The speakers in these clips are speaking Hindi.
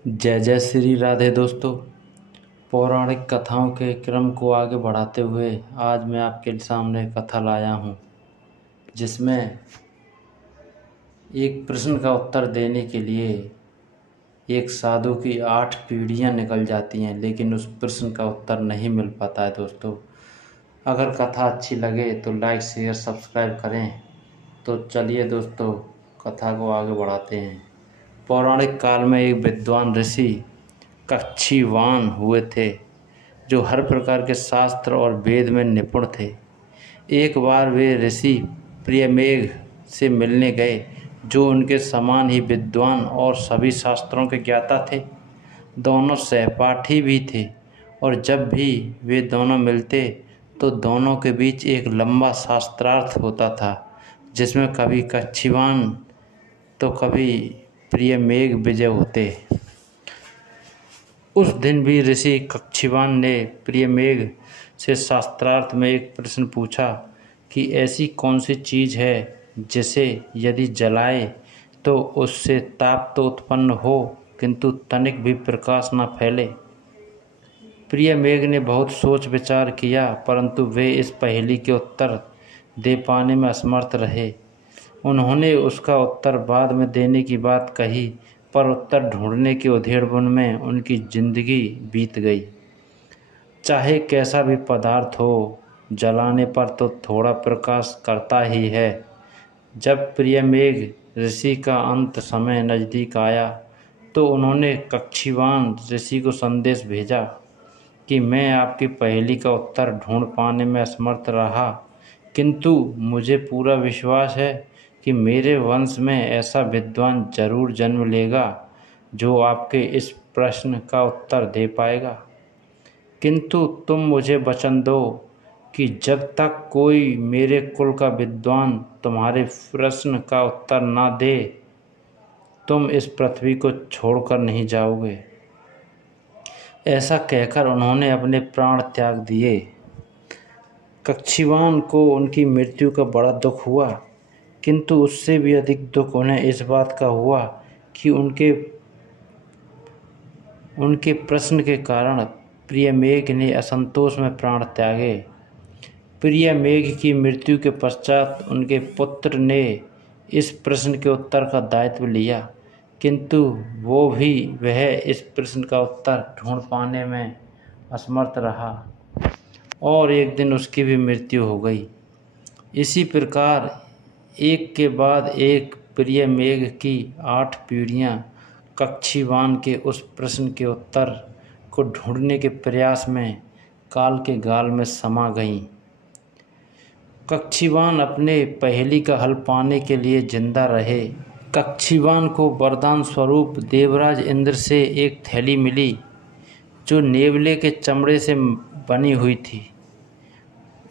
जय जय श्री राधे दोस्तों। पौराणिक कथाओं के क्रम को आगे बढ़ाते हुए आज मैं आपके सामने कथा लाया हूँ, जिसमें एक प्रश्न का उत्तर देने के लिए एक साधु की 8 पीढ़ियाँ निकल जाती हैं, लेकिन उस प्रश्न का उत्तर नहीं मिल पाता है। दोस्तों, अगर कथा अच्छी लगे तो लाइक शेयर सब्सक्राइब करें। तो चलिए दोस्तों, कथा को आगे बढ़ाते हैं। पौराणिक काल में एक विद्वान ऋषि कच्छीवान हुए थे, जो हर प्रकार के शास्त्र और वेद में निपुण थे। एक बार वे ऋषि प्रियमेघ से मिलने गए, जो उनके समान ही विद्वान और सभी शास्त्रों के ज्ञाता थे। दोनों सहपाठी भी थे, और जब भी वे दोनों मिलते तो दोनों के बीच एक लंबा शास्त्रार्थ होता था, जिसमें कभी कच्छीवान तो कभी प्रियमेघ विजय होते। उस दिन भी ऋषि कच्छीवान ने प्रियमेघ से शास्त्रार्थ में एक प्रश्न पूछा कि ऐसी कौन सी चीज़ है जिसे यदि जलाए तो उससे ताप तो उत्पन्न हो, किंतु तनिक भी प्रकाश न फैले। प्रियमेघ ने बहुत सोच विचार किया, परंतु वे इस पहेली के उत्तर दे पाने में असमर्थ रहे। उन्होंने उसका उत्तर बाद में देने की बात कही, पर उत्तर ढूंढने के उधेड़बुन में उनकी जिंदगी बीत गई। चाहे कैसा भी पदार्थ हो, जलाने पर तो थोड़ा प्रकाश करता ही है। जब प्रियमेघ ऋषि का अंत समय नज़दीक आया तो उन्होंने कच्छीवान ऋषि को संदेश भेजा कि मैं आपकी पहेली का उत्तर ढूंढ पाने में असमर्थ रहा, किंतु मुझे पूरा विश्वास है कि मेरे वंश में ऐसा विद्वान जरूर जन्म लेगा जो आपके इस प्रश्न का उत्तर दे पाएगा। किंतु तुम मुझे वचन दो कि जब तक कोई मेरे कुल का विद्वान तुम्हारे प्रश्न का उत्तर ना दे, तुम इस पृथ्वी को छोड़कर नहीं जाओगे। ऐसा कहकर उन्होंने अपने प्राण त्याग दिए। कच्छीवान को उनकी मृत्यु का बड़ा दुख हुआ, किंतु उससे भी अधिक दुख उन्हें इस बात का हुआ कि उनके प्रश्न के कारण प्रियमेघ ने असंतोष में प्राण त्यागे। प्रियमेघ की मृत्यु के पश्चात उनके पुत्र ने इस प्रश्न के उत्तर का दायित्व लिया, किंतु वह इस प्रश्न का उत्तर ढूंढ पाने में असमर्थ रहा, और एक दिन उसकी भी मृत्यु हो गई। इसी प्रकार एक के बाद एक प्रियमेघ की 8 पीढ़ियाँ कच्छीवान के उस प्रश्न के उत्तर को ढूंढने के प्रयास में काल के गाल में समा गईं। कच्छीवान अपने पहेली का हल पाने के लिए जिंदा रहे। कच्छीवान को वरदान स्वरूप देवराज इंद्र से एक थैली मिली, जो नेवले के चमड़े से बनी हुई थी।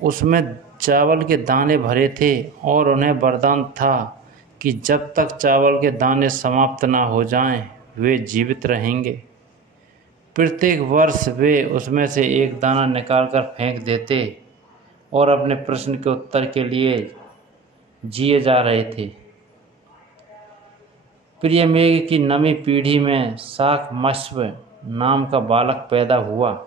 उसमें चावल के दाने भरे थे, और उन्हें वरदान था कि जब तक चावल के दाने समाप्त ना हो जाएं, वे जीवित रहेंगे। प्रत्येक वर्ष वे उसमें से एक दाना निकालकर फेंक देते और अपने प्रश्न के उत्तर के लिए जिए जा रहे थे। प्रियमेघ की नवी पीढ़ी में शाकम्भस्व नाम का बालक पैदा हुआ,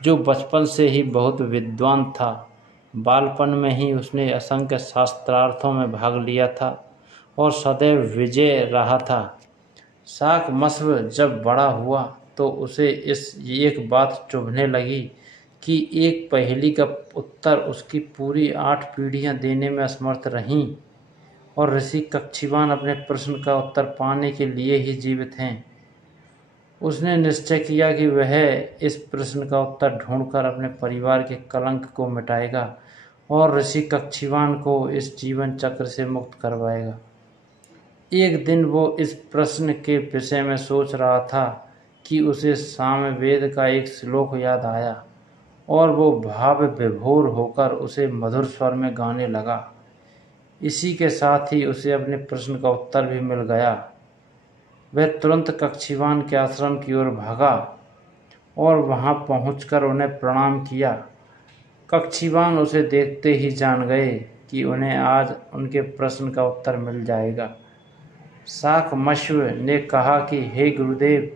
जो बचपन से ही बहुत विद्वान था। बालपन में ही उसने असंख्य शास्त्रार्थों में भाग लिया था और सदैव विजय रहा था। शाकम्भस्व जब बड़ा हुआ तो उसे एक बात चुभने लगी कि एक पहेली का उत्तर उसकी पूरी 8 पीढ़ियां देने में असमर्थ रहीं, और ऋषि कच्छीवान अपने प्रश्न का उत्तर पाने के लिए ही जीवित हैं। उसने निश्चय किया कि वह इस प्रश्न का उत्तर ढूंढकर अपने परिवार के कलंक को मिटाएगा और ऋषि कच्छीवान को इस जीवन चक्र से मुक्त करवाएगा। एक दिन वो इस प्रश्न के विषय में सोच रहा था कि उसे सामवेद का एक श्लोक याद आया, और वो भाव विभोर होकर उसे मधुर स्वर में गाने लगा। इसी के साथ ही उसे अपने प्रश्न का उत्तर भी मिल गया। वह तुरंत कच्छीवान के आश्रम की ओर भागा और वहां पहुंचकर उन्हें प्रणाम किया। कच्छीवान उसे देखते ही जान गए कि उन्हें आज उनके प्रश्न का उत्तर मिल जाएगा। शाकम्भस्व ने कहा कि हे गुरुदेव,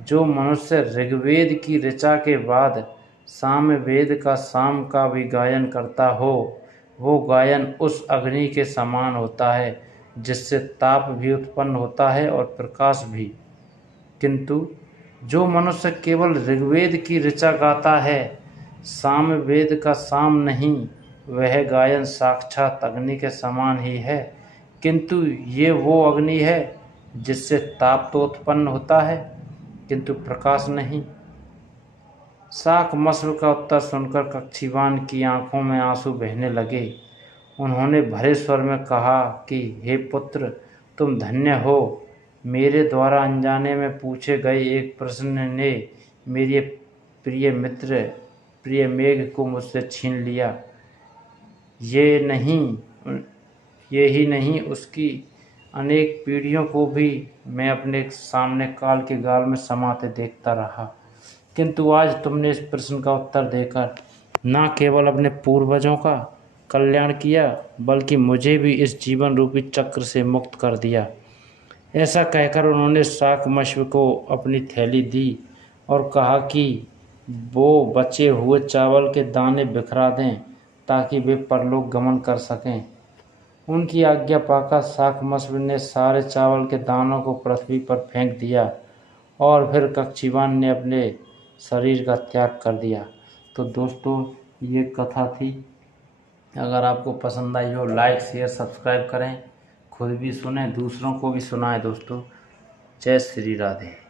जो मनुष्य ऋग्वेद की ऋचा के बाद सामवेद का साम का भी गायन करता हो, वो गायन उस अग्नि के समान होता है जिससे ताप भी उत्पन्न होता है और प्रकाश भी। किंतु जो मनुष्य केवल ऋग्वेद की ऋचा गाता है, सामवेद का साम नहीं, वह गायन साक्षात अग्नि के समान ही है, किंतु ये वो अग्नि है जिससे ताप तो उत्पन्न होता है किंतु प्रकाश नहीं। शाकम्भरी का उत्तर सुनकर कक्षीवान की आंखों में आंसू बहने लगे। उन्होंने भरे स्वर में कहा कि हे पुत्र, तुम धन्य हो। मेरे द्वारा अनजाने में पूछे गए एक प्रश्न ने मेरे प्रिय मित्र प्रिय मेघ को मुझसे छीन लिया। ये ही नहीं, उसकी अनेक पीढ़ियों को भी मैं अपने सामने काल के गाल में समाते देखता रहा। किंतु आज तुमने इस प्रश्न का उत्तर देकर न केवल अपने पूर्वजों का कल्याण किया, बल्कि मुझे भी इस जीवन रूपी चक्र से मुक्त कर दिया। ऐसा कहकर उन्होंने शाकम्भरी को अपनी थैली दी और कहा कि वो बचे हुए चावल के दाने बिखरा दें ताकि वे परलोक गमन कर सकें। उनकी आज्ञा पाकर शाकम्भरी ने सारे चावल के दानों को पृथ्वी पर फेंक दिया और फिर कक्षीवान ने अपने शरीर का त्याग कर दिया। तो दोस्तों, ये कथा थी। अगर आपको पसंद आई हो, लाइक शेयर सब्सक्राइब करें, खुद भी सुने, दूसरों को भी सुनाएं। दोस्तों, जय श्री राधे।